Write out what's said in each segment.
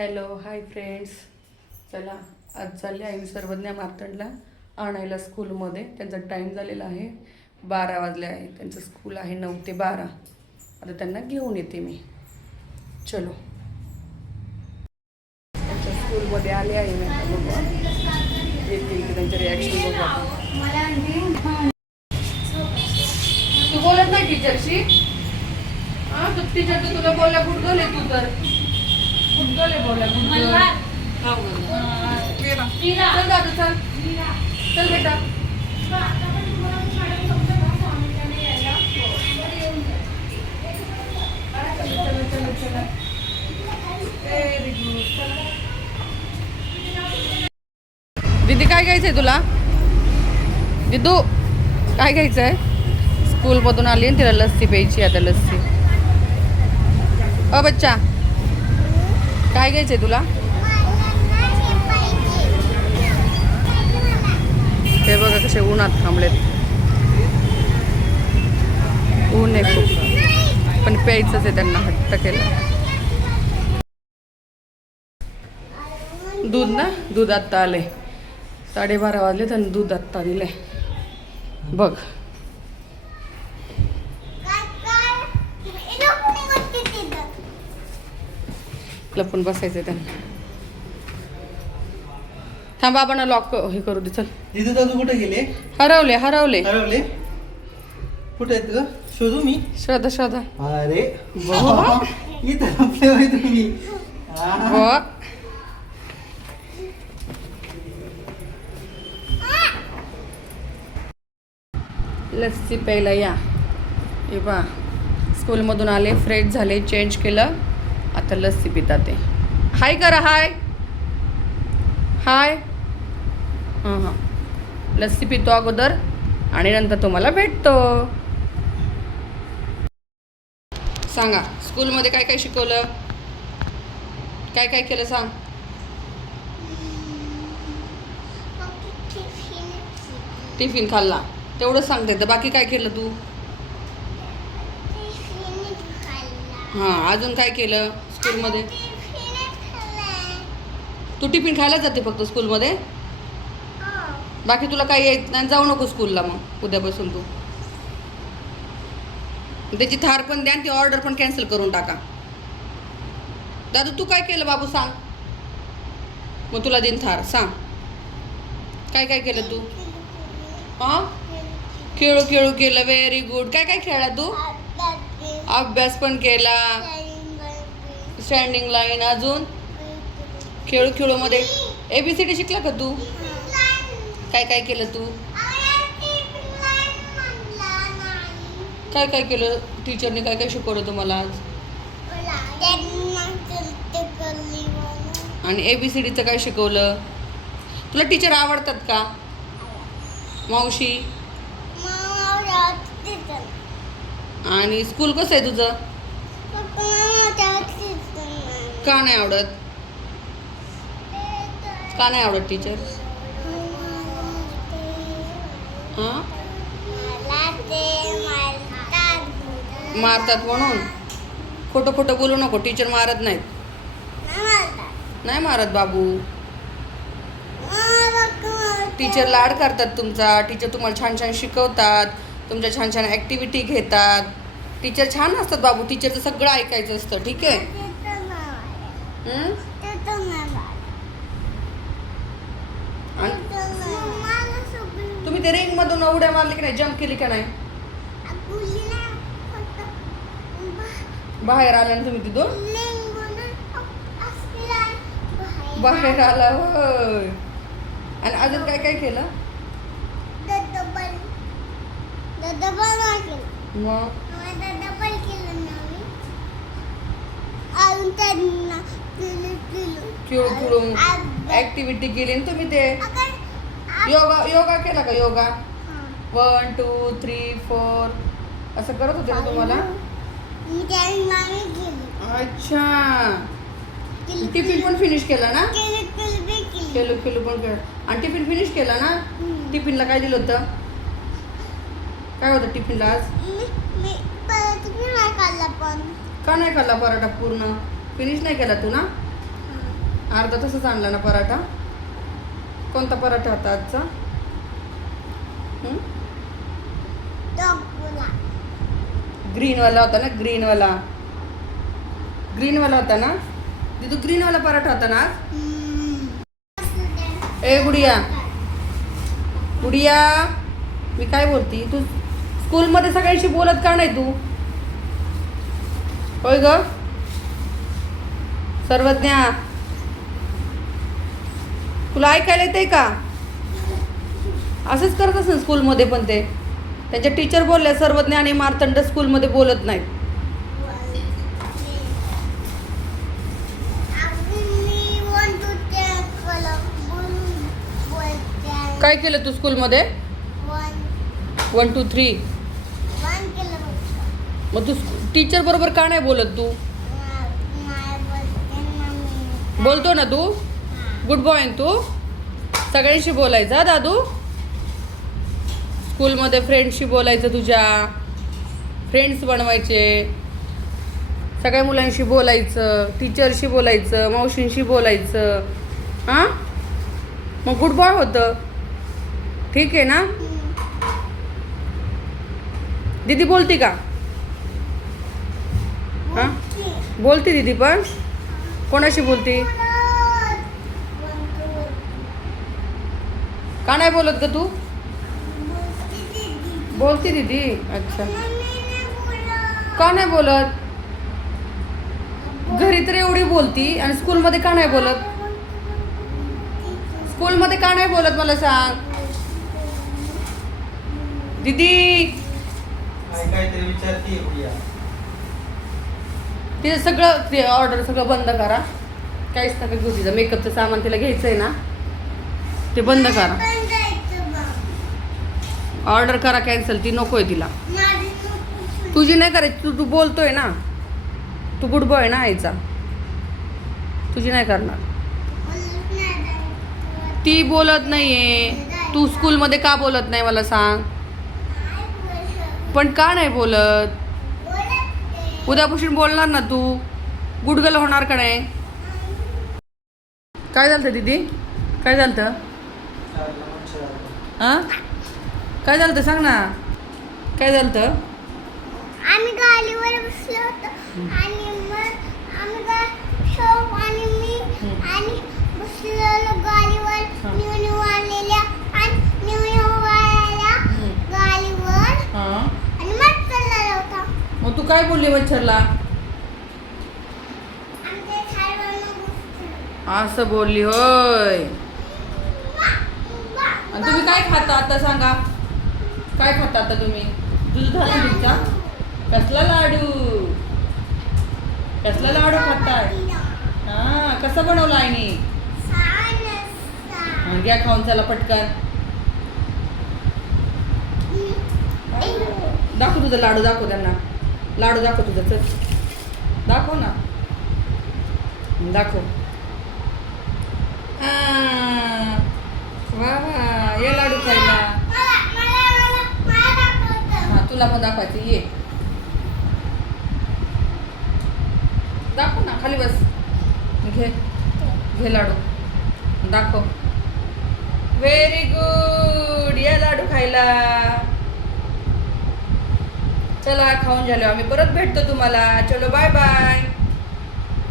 Hello hi friends. चला आज चालले आहे मी सर्वज्ञा मार्तंडला आणायला स्कूलमध्ये. त्यांचा टाईम झालेला आहे 12 वाजले आहे. त्यांचं स्कूल आहे 9 ते 12. आता त्यांना घेऊन येते मी. चलो त्यांच्या स्कूलमध्ये आले आहे मी. आता बघू येते की त्यांचं रिॲक्शन बघू आपण. तू बोलत नाही टीचरशी? हां तू टीचर तर तुला बोलला गुडगले तू तर गुडगले बोलला गुडगल. चल दादू चल चल बेटा. चलो चलो चलो व्हेरी गुड. दीदी काय घ्यायचंय तुला? दिदू काय घ्यायचंय? स्कूलमधून आली आणि तिला लस्सी प्यायची. आता लस्सी. बच्चा काय घ्यायचंय तुला? हे बघा कसे उन्हात थांबलेत. ऊन आहे खूप पण प्यायचंच आहे त्यांना. हट्ट केलं. दूध ना दूध आत्ता आले. 12:30 वाजले त्यांनी दूध आत्ता दिले. बघ लपून बसायचं त्यांना. थांब बाबांना लॉक हे करू दे. चल दिदू दादू कुठे गेले? हरवले हरवले हरवले. कुठे आहेत ग? शोधू मी? शोधा शोधा. अरे इथं लपले होय तुम्ही. हो लस्सी प्यायला या. हे बा स्कूलमधून आले, फ्रेश झाले, चेंज केलं, आता लस्सी पितात ते. हाय करा. हाय हाय. हां हां लस्सी पितो अगोदर आणि नंतर तुम्हाला भेटतो. सांगा स्कूलमध्ये काय काय शिकवलं? काय काय केलं सांग. टिफिन खाल्ला तेवढं सांगते तर बाकी काय केलं तू? हां अजून काय केलं स्कूलमध्ये? तू टिफिन खायला जाते फक्त स्कूलमध्ये? बाकी तुला काही येत नाही. जाऊ नको स्कूलला मग उद्यापासून. तू त्याची थार पण द्या आणि ती ऑर्डर पण कॅन्सल करून टाका. दादू तू काय केलं बाबू सांग. मग तुला देईन थार. सांग काय काय केलं तू? हां खेळू खेळू केलं. Very good. काय काय खेळला तू? अभ्यास पण केला. Standing line. अजून खेळू खेळू मध्ये ABCD शिकला का तू? काय काय केलं तू? काय काय केलं? टीचरने काय काय शिकवलं तुम्हाला आज? आणि ABCDचं काय शिकवलं? तुला टीचर आवडतात का? मावशी आणि स्कूल कसं आहे तुझं? का नाही आवडत? का नाही आवडत टीचर? हां मारतात म्हणून? खोटं खोटं बोलू नको. टीचर मारत नाहीत. नाही मारत बाबू. टीचर लाड करतात तुमचा. टीचर तुम्हाला छान छान शिकवतात. तुमच्या छान छान ॲक्टिव्हिटी घेतात. टीचर छान असतात बाबू. टीचरचं सगळं ऐकायचं असतं. ठीक आहे? तुम्ही ते रिंगमधून उड्या मारली की नाही? जम्प केली का नाही? बाहेर आला ना तुम्ही तिथून? बाहेर आला होय. आणि अजून काय काय केलं? मग खेळू खेळून ॲक्टिव्हिटी केली ना तुम्ही. ते योगा योगा केला का? योगा 1 2 3 4 असं करत होते ना तुम्हाला? अच्छा. टिफिन पण फिनिश केला ना? खेळू खेळू पण केलं. आणि टिफिन फिनिश केला ना? टिफिनला काय दिलं होतं? काय होतं टिफिनला आज? का नाही खाल्ला पराठा पूर्ण? फिनिश नाही केला तू ना? अर्धा तासच आणला ना पराठा. कोणता पराठा होता आजचा? ग्रीनवाला होता ना, ग्रीनवाला होता ना दीदू, ग्रीनवाला पराठा होता ना आज. ए गुडिया, गुडिया, मी काय बोलती, तू स्कूलमध्ये सगळ्यांशी बोलत का नाही तू? होय ग सर्वज्ञा, तुला ऐकायला येते का? असंच करत असेल स्कूलमध्ये पण ते. त्यांच्या टीचर बोलल्या सर्वज्ञ आणि मार्तंड स्कूलमध्ये बोलत नाहीत. काय केलं तू स्कूलमध्ये? 1 2 3. मग तू टीचर बरोबर का नाही बोलत तू? बोलतो ना तू? गुड बॉय तू. सगळ्यांशी बोलायचा दादू. स्कूलमध्ये फ्रेंड्सशी बोलायचं, तुझ्या फ्रेंड्स बनवायचे, सगळ्या मुलांशी बोलायचं, टीचरशी बोलायचं, मावशींशी बोलायचं. हां, मग गुड बॉय होतं. ठीक आहे ना? दीदी बोलती का? हां, बोलती दीदी पण. कोणाशी बोलती? का नाही बोलत ग तू? बोलती दीदी. अच्छा, का नाही बोलत? घरी तर एवढी बोलती आणि स्कूलमध्ये का नाही बोलत? स्कूलमध्ये का नाही बोलत मला सांग दीदी. काहीतरी विचारते गुडिया. ते सगळं, ते ऑर्डर सगळं बंद करा. काहीच नका घेऊ. तिचं मेकअपचं सामान तिला घ्यायचं आहे ना, ते बंद करा. ऑर्डर करा कॅन्सल. ती नको आहे तिला. तुझी नाही करायची. तू बोलतोय ना, तू गुड बॉय ना आईचा. तुझी नाही करणार. ती बोलत नाहीये. तू स्कूलमध्ये का बोलत नाही मला सांग? पण का नाही बोलत? उद्यापासून बोलणार ना तू. गुडगल होणार का नाही? काय झालं दीदी? काय झालं? हां, काय झालं सांग ना. काय झालं? आम्ही गाडीवर बसलो होतो आणि मग आम्ही शोप आणि मी आणि बसलेलो गाडीवर न्यू आलेल्या आणि न्यू आलेल्या गाडीवर आणि मग चालला होता. मग तू काय बोलली मच्छरला? आमच्या झाडावर असं बोलली होय. आणि तुम्ही काय खाता आता सांगा? काय खाता आता तुम्ही? दूध झालं तुमचा? कसला लाडू? कसला लाडू खाताय? हां, कसा बनवला आईने? घ्या खाऊन चला पटकन. दाखव तुझा लाडू, दाखव त्यांना. लाडू दाखव तुझं. चल दाखव ना, दाखव. वा वा, ये लाडू खायला. हां, तुला पण दाखवायचं. ये दाखव ना, खाली बस. घे लाडू, दाखव. Very good. या लाडू खायला. चला खाऊन झालो आम्ही. परत भेटतो तुम्हाला. चलो बाय बाय.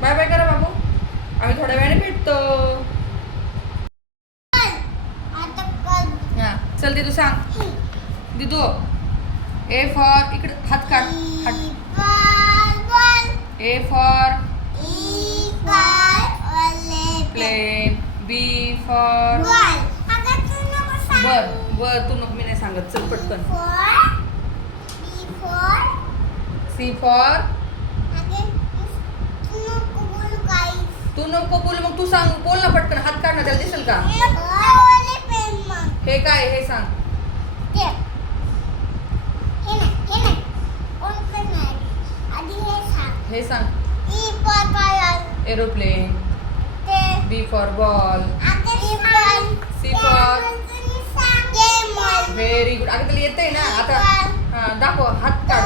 बाय बाय करा बाबू. आम्ही थोड्या वेळाने भेटतो. हां, चल दीदू सांग. दीदू, ए फॉर, इकडे हात काढ. A for plane. B for bar. तू नको, मी नाही सांगत. चल पटकन. C for. तू नको बोल. मग तू सांग. बोल ना पटकन. हात काढ ना, त्याला दिसेल का? हे काय? हे सांग. हे सांग. Aeroplane. B for ball. C for. Very good. अगं त्याला येतंय ना आता. हां, दाखव. हात काढ.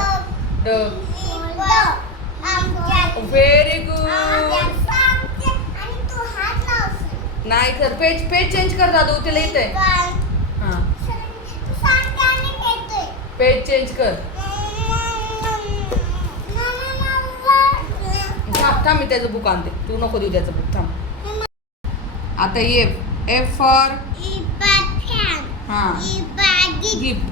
डग. Very good. नाही कर, पेज चेंज कर दादू, तिला येतंय. हा, पेज चेंज कर. थांब, मी त्याचं बुक आणते, तू नको देऊ त्याचं बुक, थांब. आता एफ फॉर हा gift.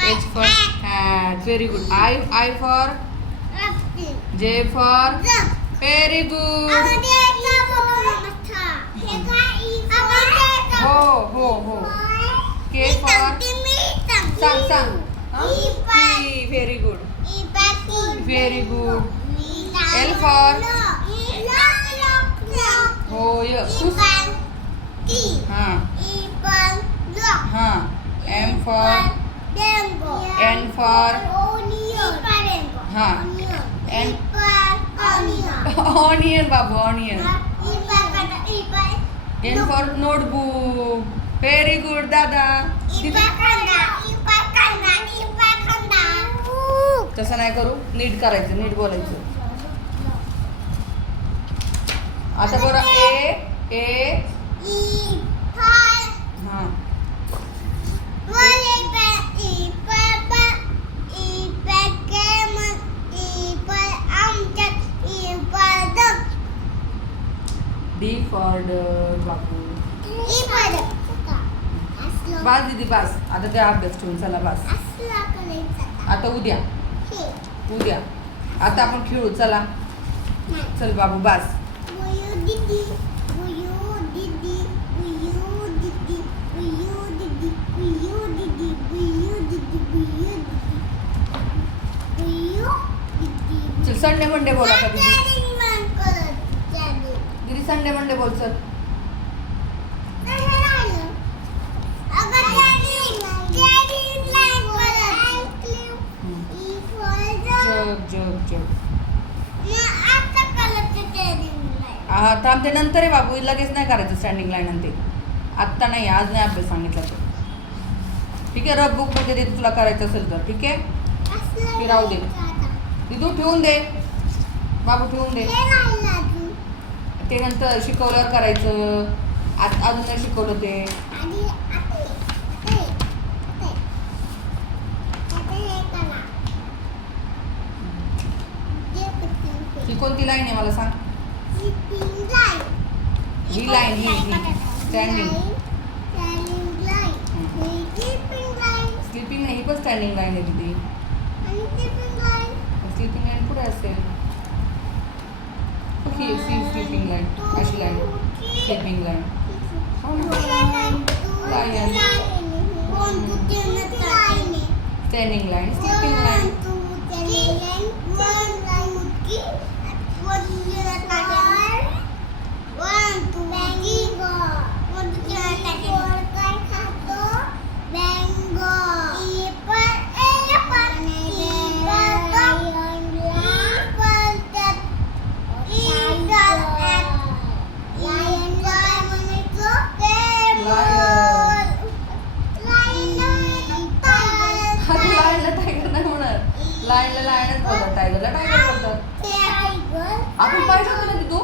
H for hat, very good. I for J for very good. हो. K for सांग. P, very good. Very good. L for हो य. हा. M for N for हा. Onion Babu, onion. N for notebook. Very good दादा. तसं नाही करू, नीट करायचं, नीट बोलायचं. आता बरं ए हा. D for बापू. बस दीदी बस, आता ते अभ्यास ठेवून चला बस. आता उद्या आता आपण खेळू, चला चल बाबू बस. चल संडे मंडे बोला का दीदी संडे मंडे बोल सर. जग हा, थांब, ते नंतर आहे बाबू, लगेच नाही करायचं स्टँडिंग लाईन आणि ते आत्ता नाही, आज नाही अभ्यास सांगितला तर. ठीक आहे, रफ बुक मध्ये दे तुला करायचं असेल तर. ठीक आहे, राहू दे तू ठेवून दे बाबू, ठेवून दे. ते नंतर शिकवल्यावर करायचं, अजून नाही शिकवलं ते. ही कोणती लाईन आहे मला सांग. ही लाईन ही स्टँडिंग. स्लीपिंग नाही, ही पण स्टँडिंग लाईन आहे दीदी. स्लीपिंग लाईन कुठे असेल. स्लीपिंग लाईन अशी line, sleeping line. Standing line, sleeping line. लाईनला लाईनच बोलतात, टायगरला टायगर बोलतात. आपण पाहिलं होतं ना तू,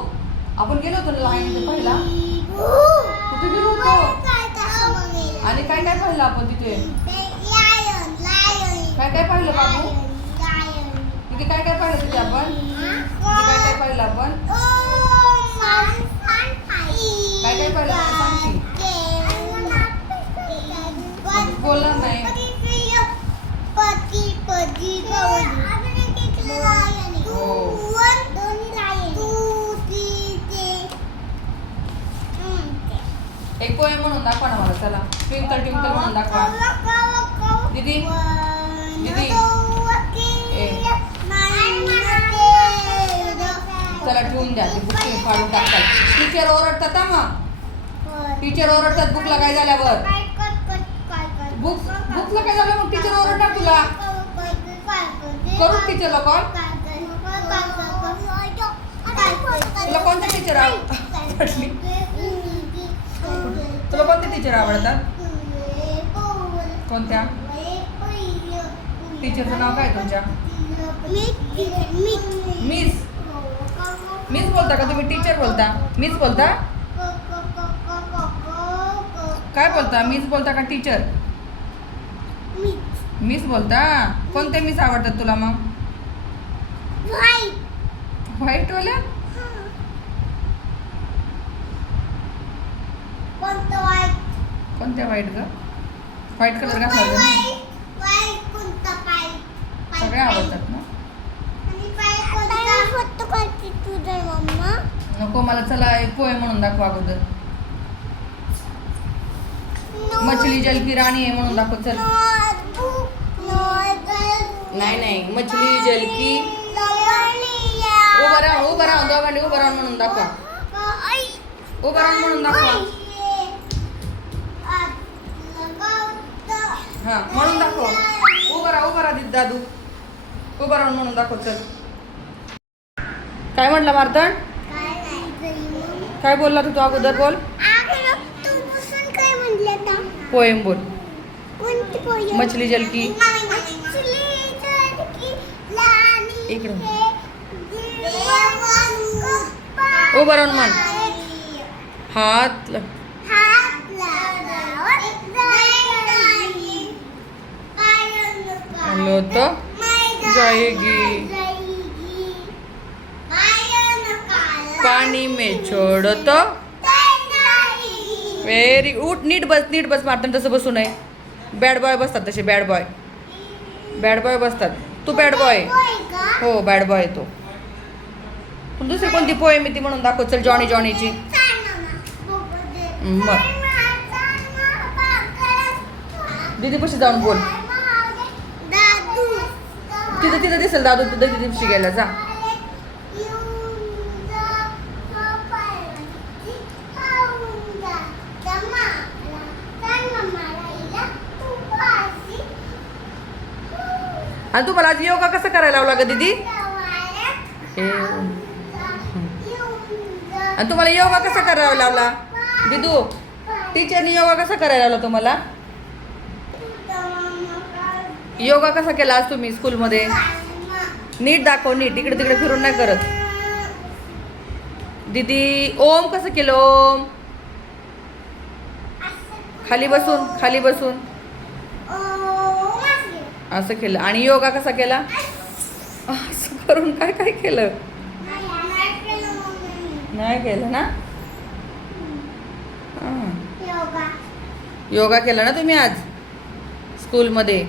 आपण गेलो होतो लाईन पहिला. कुठे गेलो होतो आणि काय काय पाहिलं आपण तिथे. काय पाहिलं बाबू तिथे, काय पाहिलं तिथे आपण. काय पाहिलं आपण, काय पाहिलं सांगशी. बोलणार नाही. एक पोएम म्हणून दाखवा ना मला, चला. ट्विंकल ट्विंकल म्हणून दाखवा दीदी. चला ठेवून द्या, ते बुक फाडून टाकतात. टीचर ओरडतात. मग टीचर ओरडतात बुकला काय झाल्यावर. बुकला काय झालं मग टीचर ओरडणार तुला. करू टीचरला कॉल. तुला कोणत्या टीचर आवडली, तुला कोणते टीचर आवडतात. कोणत्या टीचरचं नाव काय तुमच्या. मिस बोलता का तुम्ही, टीचर बोलता, मिस बोलता. काय बोलता मीच बोलता का टीचर मीच मीच बोलता कोणते मीच आवडतात तुला मग व्हाईट व्हाईटवाल्या कोणतं व्हाईट कोणत्या व्हाईट ग व्हाईट कलर घातला होता ना व्हाईट कोणता पाईप सगळे आवडतात ना आणि पाईप कोणता फोटो काढते तुझ्या मम्मा नको मला चला एक पोय म्हणून दाखवा अगोदर मछली जल की राणी आहे म्हणून दाखव चल नाही नाही मछली जल की उभं राहून दोघांनी उभं राहून म्हणून दाखवा उभं राहून म्हणून दाखवा हा म्हणून दाखव उभं राहा दादू उभं राहून म्हणून दाखव चल काय म्हटलं मार्तन काय बोलला तू अगोदर बोल काय म्हणले आता पोएम बोल कोणती पोयम मछली जल की इकडे उभं राहून म्हण हात आलो तो जाएगी पाणी में छोड़ तो व्हेरी उठ नीट बस मारताना तसं बसू नये बॅड बॉय बसतात तसे बॅड बॉय बसतात तू बॅड बॉय हो बॅड बॉय तो पण दुसरी कोणती पोएम आहे ती म्हणून दाखव चल जॉनीची मग दीदी पशी जाऊन बोल तिथं दिसेल दादू तू दीदी पशी गेला जा आणि तुम्हाला आज योगा कसं करायला लावला ग दीदी आणि तुम्हाला योगा कसा करायला लावला दिदू टीचरनी योगा कसा करायला लावला तुम्हाला योगा कसा केला आज तुम्ही स्कूलमध्ये नीट दाखव नीट इकडे तिकडे फिरून नाही करत दीदी ओम कसं केलं ओम खाली बसून असं केलं आणि योगा कसा केला असं करून काय केलं नाही केलं ना योगा केला ना तुम्ही आज स्कूलमध्ये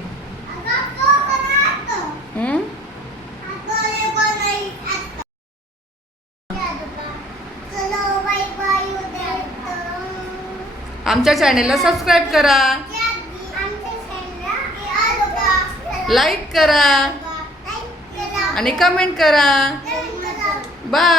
आमच्या चॅनेलला सबस्क्राईब करा लाईक करा आणि कमेंट करा बाय